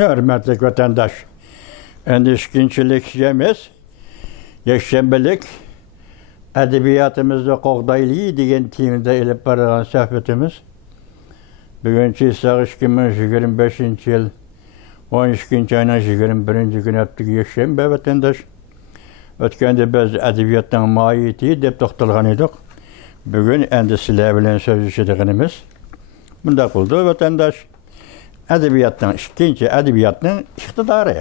Hürmetli vatandaş, endişkinçilik yemiz, yaşambelik, edebiyatımızda qoğdaylığı degan temada ilip baragan sohbetimiz. Bugünkü sağış 2025 yıl 12. ayının 21. günü öptük yaşambe vatandaş. Ötkende biz edebiyattan mahiyeti dep toxtalgan edik. Bugün endi sizler bilen sözleşediğimiz. Bunda qıldı vatandaş. Edebiyatın ikinci edebiyatın iktidarı.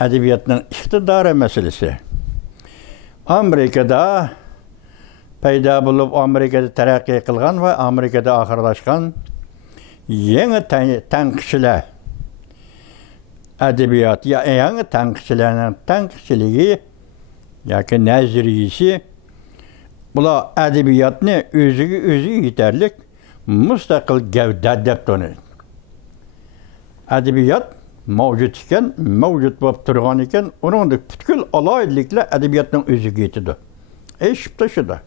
Edebiyatın iktidarı meselesi. Amerika'da payda bulup Amerika'da terakki kılgan ve Amerika'da ahırlaşkan yeni tankçılar edebiyat ya yeni tankçıların tankçılığı yaki naziriyesi bula edebiyatını özü yeterlik müstakil gevde dep tonu. Edebiyat mevcut iken, mevcut bulup turgan iken, onun da bütkül alaylıkla edebiyatın özü yetidir. Eşip taşıdı.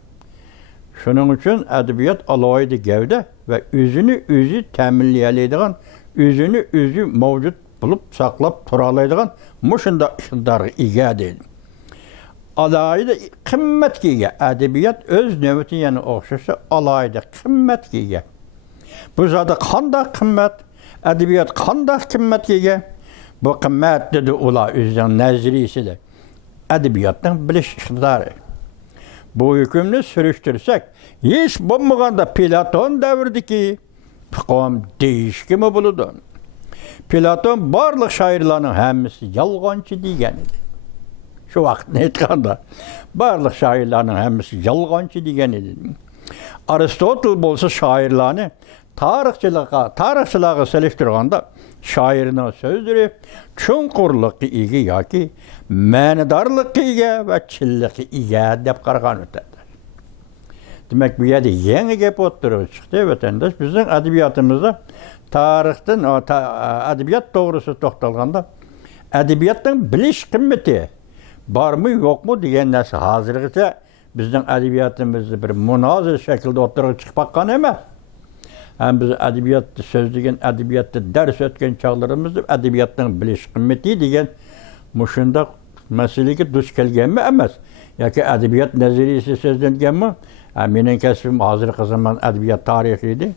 Şunun için edebiyat alaydı gevde ve özü temilleyeleydiğen, özü mevcut bulup saklap turalaydiğen muşunda iktidarı iga değil. Alaydı kımmet giye. Edebiyat öz növbeti yani okşasa alaydı kımmet giye. Bu zada kanda kımmet, edebiyat kanda kımmet giye. Bu kımmet dedi ula özden nezrisi de. Edebiyattan biliş iktidarı. Bu hükümünü sürüştürsek, hiç bulmaganda Platon devirdi ki, fikam değişkimi buludu. Platon barlıq şairlarının hemisi yalgancı diyen idi. Şu vakit aytkanda barlıq şairlarının hemisi yalgancı diyen idi. Aristotel bolsa şairlarını tarihçılığa seliştirganda şairinin sözdürü çunqurlık igi yaki manadarlık igi ve çillik igi dep qargan ötedi. Demek bu yerde yeni gep oturup çıktı vatandaş. Bizim edebiyatımızda tarihten edebiyat doğrusu toxtalganda edebiyatın biliş kımmeti var mı yok mu degan narsa hazırgıça bizning edebiyatımızda bir münazir şekilde oturup çıkmakkan emas. Hem biz edebiyatı sözlügen, edebiyatı ders ötken çağlarımızda edebiyatın biliş kımmeti degan muşunda meseleki duş kelgenmi emas. Yaki edebiyat naziriyesi sözlengenmi? Menin kesbim hazırkı zaman edebiyat tarihiydi.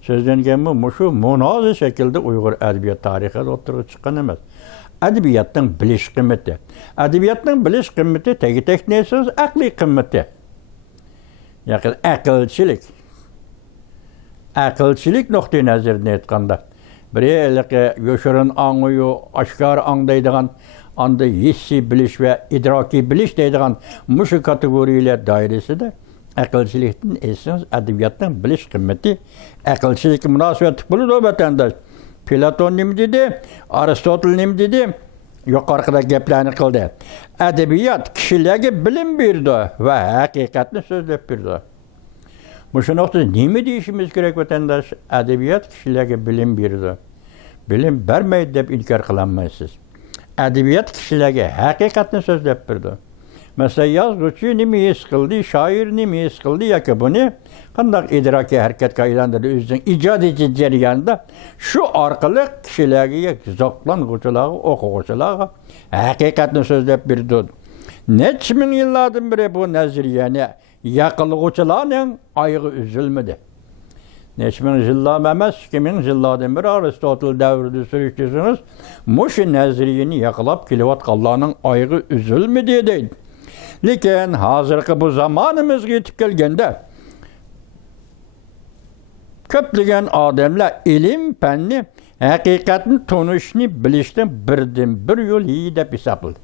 Sözlengenmi? Muşu münazir şekilde Uygur edebiyat tarihine oturup çıkan emas. Edebiyatın biliş kımmeti. Edebiyatın biliş kımmeti tek neysiz? Akli kımmeti. Yaki akılçilik. Akılçilik noktayı nazarına etkanda. Bireylik göşürün anıyu aşkar andaydıgan, anda hissi biliş ve idraki biliş deydigan muşu kategoriyle dairesi de akılçilikten esiniz edebiyatın biliş kımmeti. Akılçilik münasebeti buludu vatandaş. Platon nim dedi, Aristotel nim dedi, yukarıda geplerini kıldı. Edebiyat kişilere bilim birdi ve hakikatini sözlep birdi. Bu noktada nemi deyişimiz gerek vatandaş? Edebiyat kişilere bilim birdi. Bilim vermeydi dep inkar kılanmaysız. Edebiyat kişilere hakikatini sözlep birdi. Mesela yazgıcı nemi his kıldı, şair nemi his kıldı ya ki bunu kandak idraki hareket kayılandırdı özün icad edici ceryanında şu arkalı kişilere zoklanğıcılığı, okuğuculuğı hakikatini sözlep birdi. Neç min yıllardan beri bu naziriyeni yakılıqçıların ayığı üzülmedi. Neçmin yıllar emez, kimin yıllardan beri Aristotel devrinde sürüştürsünüz, muşi naziriyeni yakılap kilivat kallarının ayığı üzülmedi deydi. Lakin hazırki bu zamanımız yetip gelgende köplügen adamlar ilim fenni hakikatin tonuşunu bilişten birden bir yol iyi dep hesapladı.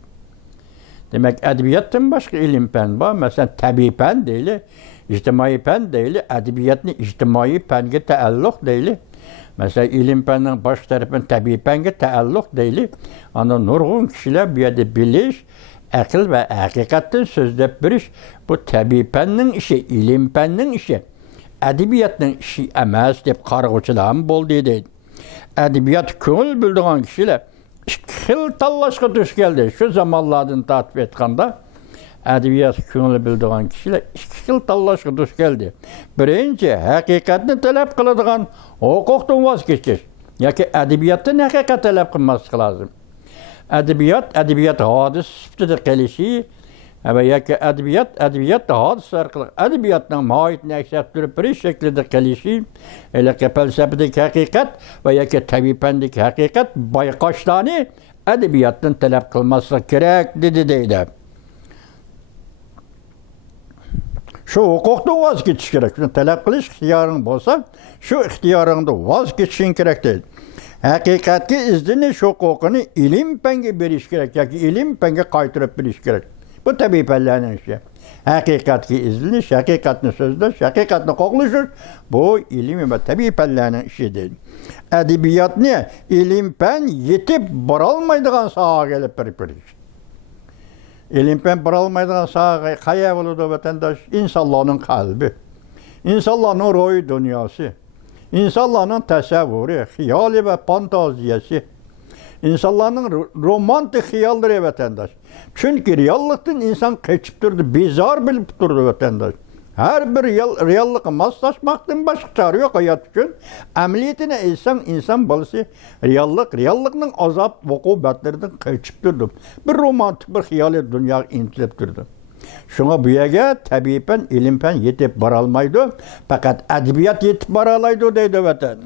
Demek edebiyattan başka ilim fen var. Mesela tabi fen değil, ictimai fen değil, edebiyatın ictimai fenge taalluk değil. Mesela ilim fenin baş tarafın tabi fenge taalluk değil. Ama nurgun kişiler bir yerde biliş, akıl ve hakikatten sözlep bir iş. Bu tabi fenin işi, ilim fenin işi. Edebiyatın işi emas dep qarğıçılığın bol deydi. Edebiyat köngül bildiğin kişiler xil tallaşqa düş geldi. Şu zamanlardan tatbik etkanda edebiyat köngül bildiğin kişiler xil tallaşqa düş geldi. Birinci hakikatini talep kıladigan hukuktan vaz geçiş. yoki adabiyotdan haqiqat talab qilmaslik lozim. Adabiyot hodis sifatida qilishi va yoki adabiyot hodis orqali adabiyotning mohiyatini aks ettirib bir shaklida qilishi, yoki falsafadagi haqiqat va yoki tabiiy fandagi haqiqat bayqashlarni adabiyotdan talab qilmaslik kerak deydi. Şu hukukdan vaz geçiş gerek. Şunu talep kılış ixtiyorun bolsa, şu ixtiyorunda vaz geçişin gerek değil. Hakikatki izdini şu hukukunu ilim penge beriş gerek. Yoki ilim penge qaytırıp beriş gerek. Bu tabii pellenin işi. Hakikatki izdiniş, hakikatni sözleş, hakikatni qoqlışır. Bu ilim ve tabii pellenin işi değil. Edebiyat ne? İlim pen yetip baralmaydıgan sağa gelip beriş. İlimpen baralmaydıgan sağa kaya buludu vatandaş, insanların kalbi, insanların ruh dünyası, insanların təsəvvürü, xiyali ve fantaziyası, insanların romantik xiyalları vatandaş. Çünkü reallıktan insan kaçıp durdu, bizar bilip durdu vatandaş. Her bir reallıkı maslaşmaktan başka çare yok hayat için. Əməliyyətine insan balısı reallıkның azap vukubatlarından kaçıp durdu. Bir romantik bir xiyali dünya intilip durdu. Şuna bu yerge tabiipen, ilimpen yetip baralmaydı. Fakat edebiyat yetip baralaydı deydi vatan.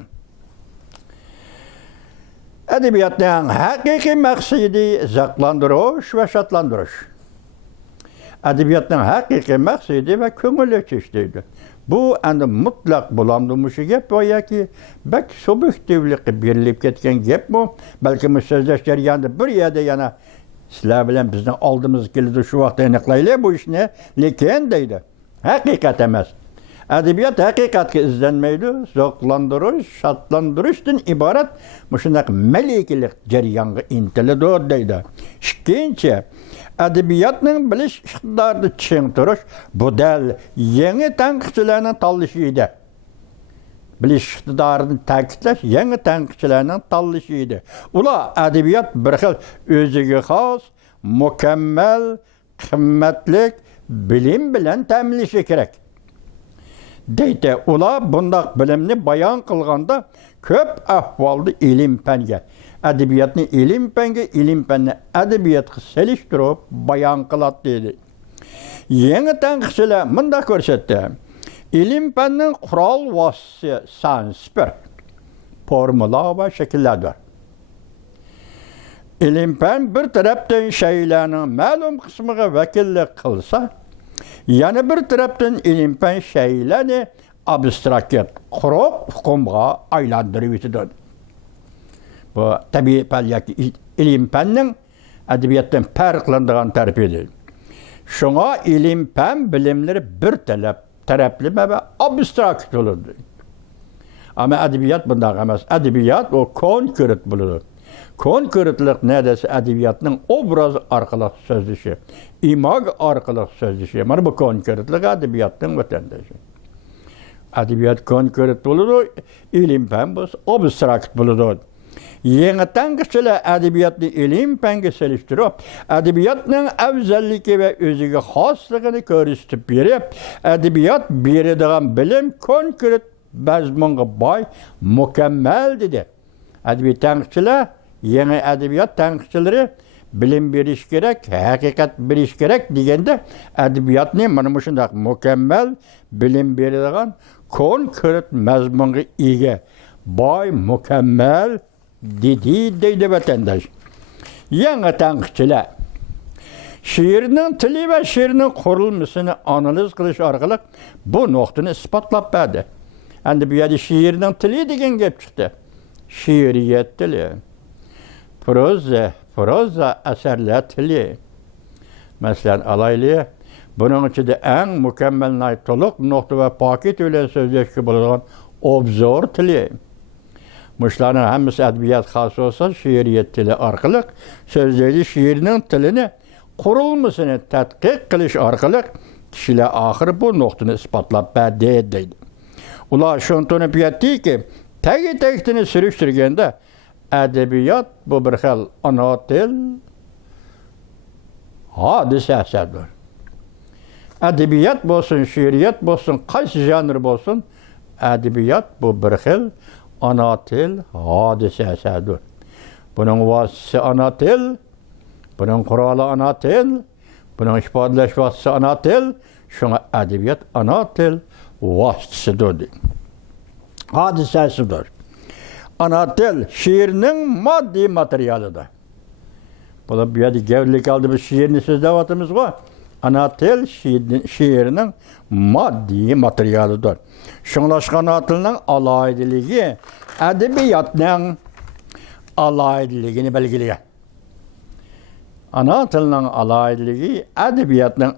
Edebiyatın hakiki maksidi zaklandırış ve şatlandırış. Edebiyatın hakiki maksidi ve köngül açıştıydı. Bu endi mutlak bulamdımışı gep var ya ki belki subjektivlik berilip ketken gep bu. Belki müsözleşler yandı bir yerde yana sizler bilen bizden aldığımız kilidi şu vakti eniqlayla bu iş ne? Lekin deydi. Hakikat emez. Edebiyat hakikat ki izlenmeydi. Zoklandırış, şatlandırıştan ibaret müşündek melekilik ceryanı intilidir deydi. İkinci, edebiyatның biliş iqtidarını çiğintiriş bu del yeni tanqıçılarının tanlışıydı. Biliş iqtidarını ta'kidlash yeni tanqıçılarının tanlışıydı. Ula edebiyat bir xil özüge xos, mükemmel, qimmatlik bilim bilen ta'minlashi kerak. Deydi, ula bundaq bilimni bayon qilganda ko'p ahvolda ilim panga edebiyatni ilim penni edebiyatga selishtirib bayon qiladi dedi. Yangi tanqıçılar munda ko'rsatdi. İlim penning qural vositasi sanspir, formula va shakllardir. İlim pen bir tarafdan shaylarning ma'lum qismiga vakillik qilsa, yana bir tarafdan ilim pen shaylarni abstrakt, quruq hukmga aylantirib yetadi. Bu tabii yoki ilim penning edebiyatdan farqlanadigan tarafidir. Şuna ilim pen bilimleri bir taraflı ve abstrakt olur. Ama edebiyat bundan emas. Edebiyat o konkret bulur. Konkretlik neredeyse edebiyatın obraz arkalık sözleşi, imag arkalık sözleşi. Ama bu konkretlik edebiyatın vatandaşı. Edebiyat konkret bulur, ilim pen bu abstrakt bulur. Yeni tanqıçılar edebiyatni ilim penge seliştirip, edebiyatның afzalligi ve özüge xosligini ko'rsatib berib, edebiyat beradigan bilim konkret mazmunga boy, mukammal dedi. Edebiyat tanqıçılar, yeni edebiyat tanqıçıları bilim beriş gerek, hakikat beriş gerek degende edebiyatni mana shunday mukammal bilim beradigan konkret mazmunga ega, boy, mukammal deydi vatandaş. Yangi tanqıçılar şiirning tili ve şiirning qurilmasini analiz qilish orqali bu nuqtani isbotlab berdi. Endi bu yerda şiirning tili degan gap chiqdi. Şiiriyat tili, proza asarlar tili. Masalan, alayli bunun ichida eng mukammal to'liq nuqta va paket bilan so'zlashga bo'ladigan obzor tili. Muşlarının hemisi edebiyat xas olsa şiiriyet tili arkalık, sözleri şiirinin tilini kurulmasını tədqiq qilish arkalık kişiler ahir bu noktunu ispatlap berdi deydi. Ular şunu biyetti ki, tegi sürüştürgende edebiyat bu bir xil ana til hadise eserdir. Edebiyat bolsun, şiiriyet bolsun, qaysi janr bolsun, edebiyat bu bir xil ana til hadisesidir. Bunun vasıtası ana til, bunun kuralı ana til, bunun ifadeleş vasıtası ana til, şuna edebiyat ana til vasıtasıdır. Hadisesidir. Ana til şiirinin maddi materyalidir. Bu bir yerde gevlilik aldığımız şiirini sözlevatımız var. Ana til şiirinin maddi materyalidir. Şunlaşkan ana tilinin alaydiliği edebiyatının alaydiliğini belgiliyor. Ana tilinin alaydiliği edebiyatının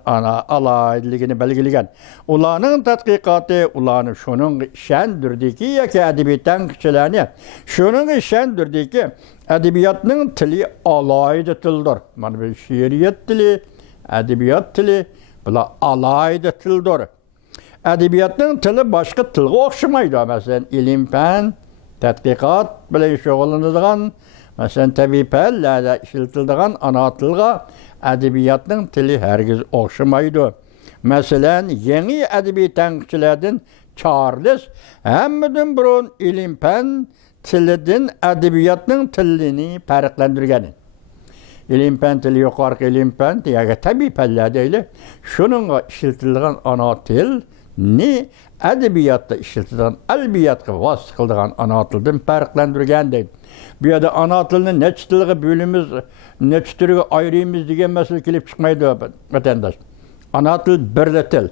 alaydiliğini belgiliyor. Ulanın tatbikatı, ulanın şunun şendirdi ki ya ki edebiyatın kişilerini, şunun şendirdi ki edebiyatının tili alaydı tildir. Yani bir şiiriyet tili, edebiyat tili, bula alaydı tildir. Edebiyatının tili başka tilge okşamaydı. Mesela ilim, fen, tatbikat bile şoğlanıdığın, mesela tabi pellerde işletildiğin ana tilge edebiyatının tili herkes okşamaydı. Mesela yeni edebi tenkçilerden Charles hemmeden burun ilim, fen tilidin edebiyatının tilini farklandırgan. İlim, fen tili yukarı ilim, fen yani tabi pellerde şunun işletildiğin ana til ni edebiyatta işletildiğin elbiyatga vasıt kıldığın ana tilden farklandırgan deydi. Bir yerde ana tilini neç tilge bölümümüz, neç türüge ayrıyımız diye mesele kelip çıkmaydı vatandaş. Ana til bir til.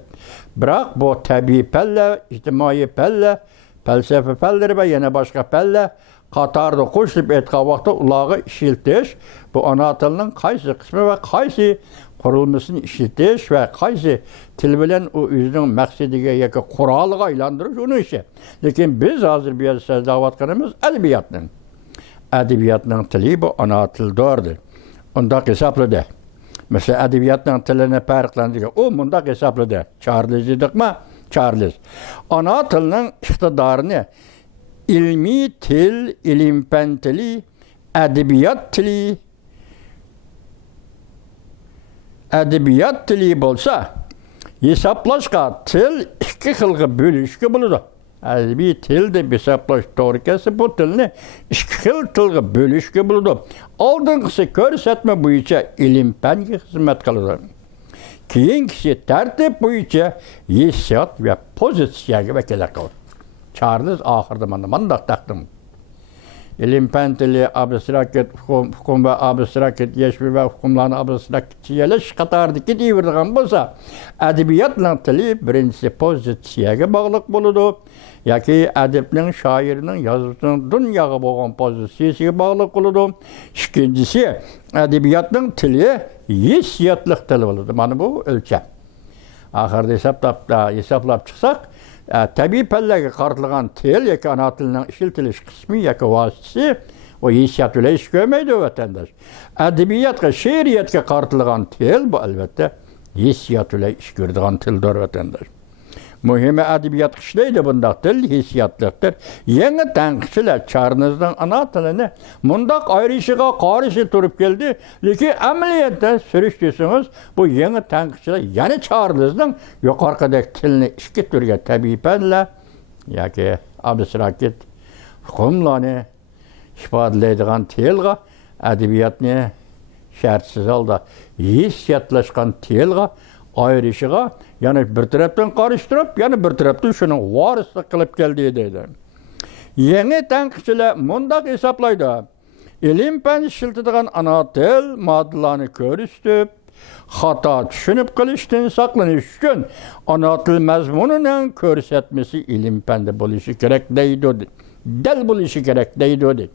Bırak bu tabi pelle, ictimai pelle, felsefe pelleri ve yine başka pelle Katarda koşup etka vakti ulağı işiltiş, bu ana tilinin kaysi kısmı ve kaysi kurulmasını işiltiş ve kaysi til bilen o özünün məqsədiga yeki kuralıga aylandırış onun işi. Lakin biz hazır bir söz davatkanımız edebiyatının. Edebiyatının tili bu ana tildirdir. Onda hesapladı. Mesela edebiyatının tiline farklandığı o bunda hesapladı. Charles dedik mi? Charles. Ana tilinin iktidarını ilmi til, ilim fen tili, edebiyat tili bolsa, hesaplaşka til iki xilga bölüşke buludu. Edebi til de hesaplaş doğrukası bu tilini iki xil tilga bölüşke buludu. Aldığınkisi körsetme boyunca ilim fenge hizmet kılıdı. Keyinkisi tertip boyunca hissiyat ve pozisiyaga vekiler kıldı. Charles ahırda mandak taktım. İlim fen tili abstraket hukum ve abstraket yeşmi ve hukumlarını abstraket çiyeleş katardaki devirdiğin bolsa edebiyatla tili birincisi pozisiyaga bağlılık buludu. Ya ki edebinin, şairinin, yazısının dünyaya boğan pozisiyasiga bağlılık buludu. İkincisi edebiyatın tili hissiyatlık tili buludu. Yani bu ölçem. Ahırda hesaplap çıksak tabi pellege kartılgan til yeki ana tilinin işiltiliş kısmı yeki vasıtası o hissiyat öyle iş görmeydi vatandaş. Edebiyatka, şiiriyetka kartılgan til bu elbette hissiyat öyle iş gördüğün tildir vatandaş. Mühime edebiyat kişileydi bunda til hissiyatlıktır. Yeni tenkişiler Charles'dan ana tilini mundak ayrışıga karşı durup geldi. Lakin ameliyette sürüştüysünüz bu yeni tenkişiler yani Charles'dan yukarıdaki tilini iki türge tabi penle ya ki abstraket hukumlarını ifadələydiğin tilga edebiyatını şərtsiz halda hissiyatlaşkan tilga ayrışıga yani bir taraftan karıştırıp yani bir taraftan şunun varısı kılıp geldiği dedi. Yeni tenkişiler mundak hesaplaydı. İlim fen işiltidiğin ana til maddelarını körüstüp hata düşünüp kılıştığın saklanış üçün ana til mezmununun körsetmesi ilim fende buluşu gerek deydi. Del buluşu gerek deydi.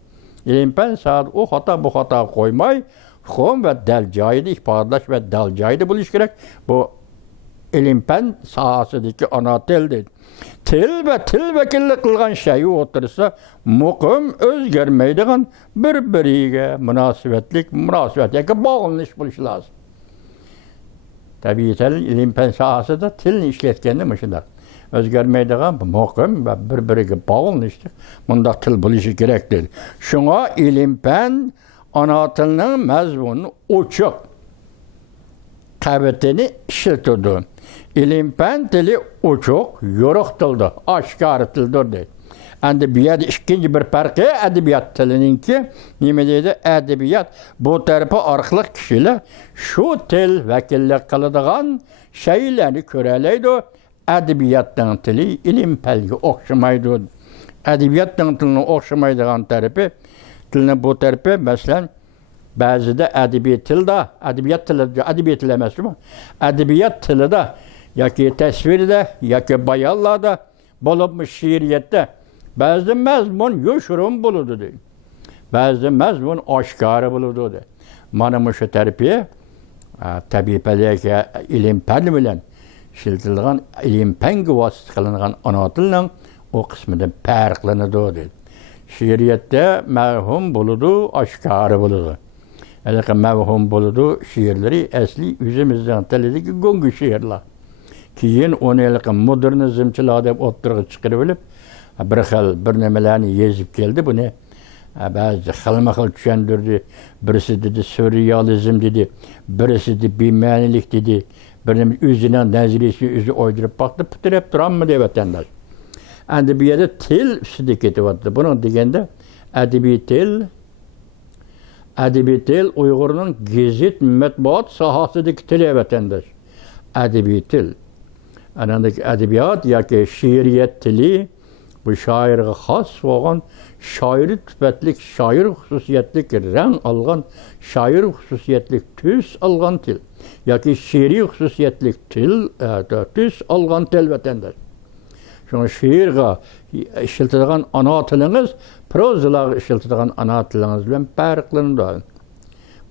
İlim fen saat o hata bu hata koymay hukum ve del caydı ifadelaş ve del caydı buluş gerek. Bu ilim fen sahasıdaki ana tildir. Til ve til vekillik kılgan şeyi otursa mukum özgermeydiğin birbiriyle münasebetlik münasebetlik bağlanış buluşu lazım. Tabii ilim fen sahası da tilini işletkenli mışıdır. Özgermeydiğin mukum ve birbiriyle bağlanıştık. Bunda til buluşu gerektir. Şuna ilim fen ana tilinin mezmunu uçuk. Kavvetini işletirdi. İlim fen tili uçuk, yoruk tildir, aşkar tildir. Endi bu yerda ikkinchi bir farqi adabiyot tilininki nima deydi? Adabiyot bu tarafi orqali kishilar shu til vakillik qiladigan shaylarni ko'ralaydi. Adabiyotning tili ilm falga o'xshamaydi. Adabiyotning tilini o'xshamaydigan tarafi tilni bu tarafi masalan ba'zida adabiyot tilda, adabiyot tili emasmi? Adabiyot tilida yoki tasvirda yoki bayonlarda bo'libmi she'riyatda ba'zi mazmun yoshirin bo'ladi. Ba'zi mazmun oshkora bo'ladi. Mana shu tarafi tabiiy falga ilm fan bilan ishlatilgan ilm fanga vosita qilingan ona tilning o qismidan farqlanadi. She'riyatda mavhum bo'ladi, oshkora bo'ladi. Əlaqə məvhum buludu şiirləri əsli üzümüzdən tilidəki gongu şiirlər. Keyin onu əlaqə modernizmçilər deb oturğa çıxırıb bilib, bir xil bir nəmələrini yezib gəldi bunu. Bəzi xilma-xil düşəndirdi. Birisi dedi sürrealizm dedi, birisi dedi bilmənilik dedi. Birinin özünə nəzirisi özü oydurub baxdı, pütürəb duranmı deyə vətəndaş. Ədəbiyyatda til üstüdə ketibətdi. Bunun degəndə ədəbi til Ədəbi til Uyğurun gazet mətbuat sahasındakı tili vətəndaş. Ədəbi til. Anandakı ədəbiyyat yoki şe'riyat tili bu şairga xos bo'lgan shoir sifatlik, shoir xususiyatlik rang olgan, shoir xususiyatlik tus olgan til yoki she'riy xususiyatlik til tus olgan til vətəndaş. Şuna şiirga işletilgan ana tiliniz prozalarga işletilgan ana tiliniz bilan farqlanadi.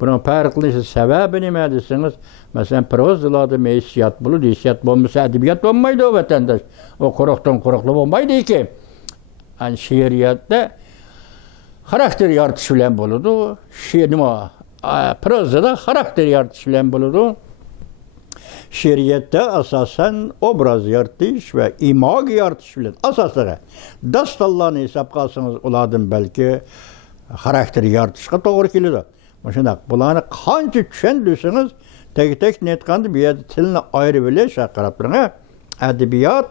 Bunun farqlanishi sababi nima desangiz, masalan prozalarda hissiyat bo'ladi, hissiyat bo'lmasa adabiyot bo'lmaydi vatandaş. O quruqdan quruqli bo'lmaydi ki. Ani she'riyatda xarakter yaratish bilan bo'ladi. She'r nima? Prozada xarakter yaratish bilan bo'ladi. Şe'riyatda asosan obraz yaratish va imog yaratish bilan asoslari. Dastallarni hisobga olsangiz, ulardan balki xarakter yaratishga to'g'ri keladi. Shunday bularni qancha tushundirsangiz, tek netqanda bu yerda tilni ayirib bilish qarab turing. Adabiyot,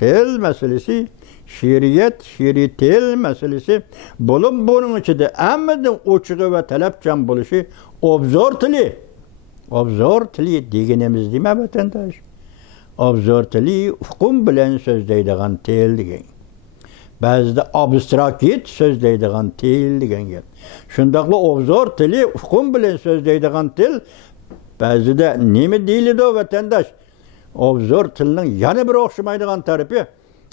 til masalasi, she'riyat, she'riy til masalasi bo'lib, buning ichida hammadan ochiq va talabchan bo'lishi obzor tili. Obzor tili deganimiz nima vatandosh? Obzor tili hukm bilan so'zlaydigan til degan. Ba'zida abstrakt so'zlaydigan til degan gap. Shundaqla obzor tili hukm bilan so'zlaydigan til ba'zida nima deyiladi vatandosh? Obzor tilining yana bir o'xshamaydigan tarafi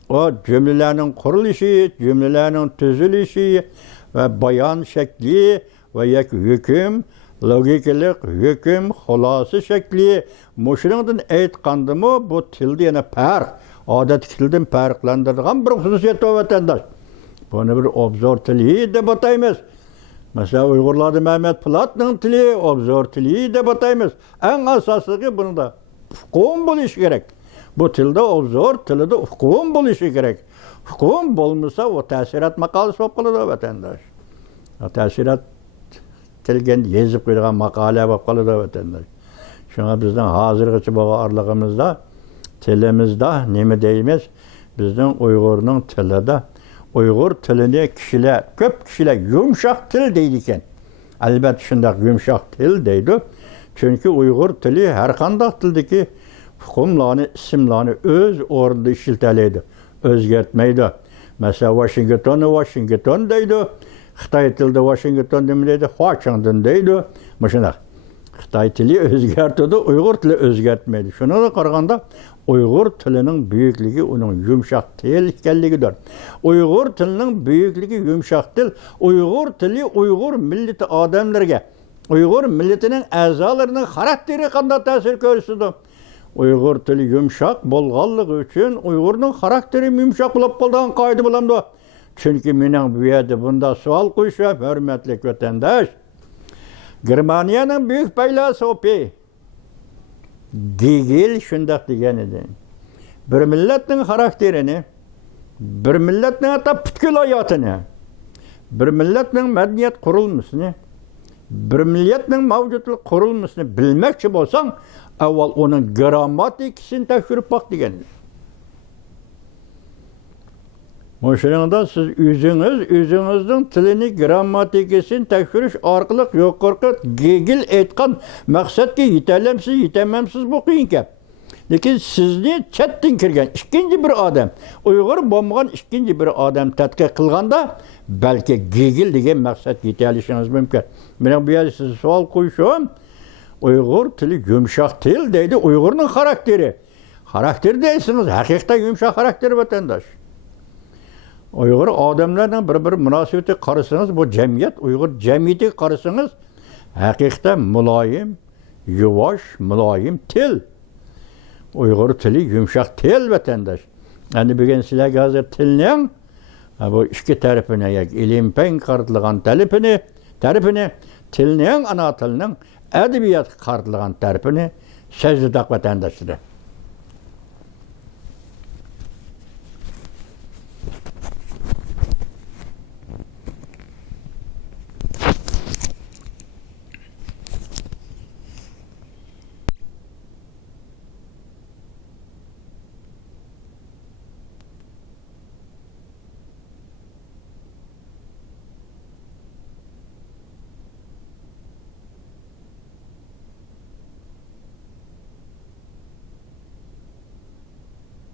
o cümlelerinin qurilishi, cümlelerinin tuzilishi va bayon shakli va hukm logikalik hüküm, xulası şekli, muşundan aytqanda mı bu tilde yana farq, odat tilden farqlandırgan bir xususiyet o vatandaş. Bunu bir obzor tili deb ataymiz. Mesela Uygurlarda Mehmet Plat'nın tili, obzor tili deb ataymiz. En asaslığı bunu da hukm bo'lishi gerek. Bu tilde obzor, tilde hukm bo'lishi gerek. Hukm bo'lmasa o ta'sirat maqolasi bo'lib qoladi vatandaş. O ta'sirat tilgen yezib qo'yilgan maqola bo'lib qoladi vatandaş. Shunga bizning hozirgacha bo'lgan orlig'imizda, tilimizda nima deymiz? Bizning Uyg'urning tilida Uyg'ur tilini kishilar, ko'p kishilar yumshoq til deydi ekan. Albatta shunday yumshoq til deydi. Chunki Uyg'ur tili har qanday tildagi hukmlarni, ismlarni o'z o'rnida ishlatiladi, o'zgartmaydi. Masalan, Washington deydi. Xitoy tilida Washington nima deydi? Washington deydi. Mana Xitoy tili o'zgartadi, Uyg'ur tili o'zgartmaydi. Shunga qaraganda Uyg'ur tilining buyukligi uning yumshoq til ekanligidir. Uyg'ur tilining buyukligi yumshoq til. Uyg'ur tili Uyg'ur millati odamlarga, Uyg'ur millatining a'zolarining xarakteri qanday ta'sir ko'rsatdi? Uyg'ur tili yumshoq bo'lganligi uchun Uyg'urning xarakteri yumshoq bo'lib qolgan qoida bo'lamdi. Çünkü mening bu yerda bunda savol qo'yishim, hurmatli vatandosh. Germaniyaning buyuk filosofi Hegel shunday degan edi. Bir millatning xarakterini, bir millatning hatta butkul hayotini, bir millatning madaniyat qurilmasini, bir millatning mavjudlik qurilmasini bilmoqchi bo'lsang, avval uning grammatikasini tekshirib baq degan. Şuningda siz o'zingizning tilini, grammatikasini tekshirish orqali yuqorqi Gegel aytgan maqsadga yetalamsiz, yetamamsiz bu qiyin gap. Lekin sizni chetdan kirgan ikkinchi bir odam, Uyg'ur bo'lmagan ikkinchi bir odam tadqiq qilganda balki Gegel degan maqsadga yeta olishingiz mumkin. Men bu yerda sizga savol qo'yishim. Uyg'ur tili yumshoq til deydi, Uyg'urning xarakteri. Xarakter deysiniz, haqiqatan yumshoq xarakter vatandosh. Uyg'ur odamlarning bir munosabati qarasangiz, bu jamiyat, Uyg'ur jamiyatiga qarasangiz, haqiqatan muloyim, yuvosh, muloyim til. Uyg'ur tili yumshoq til vatandosh. Endi bugun sizlarga hozir tilning bu ikki tarafini, ilm-fan qaratilgan tarafini, tilning ana tilning adabiyot qaratilgan tarafini so'zladik vatandoshlar.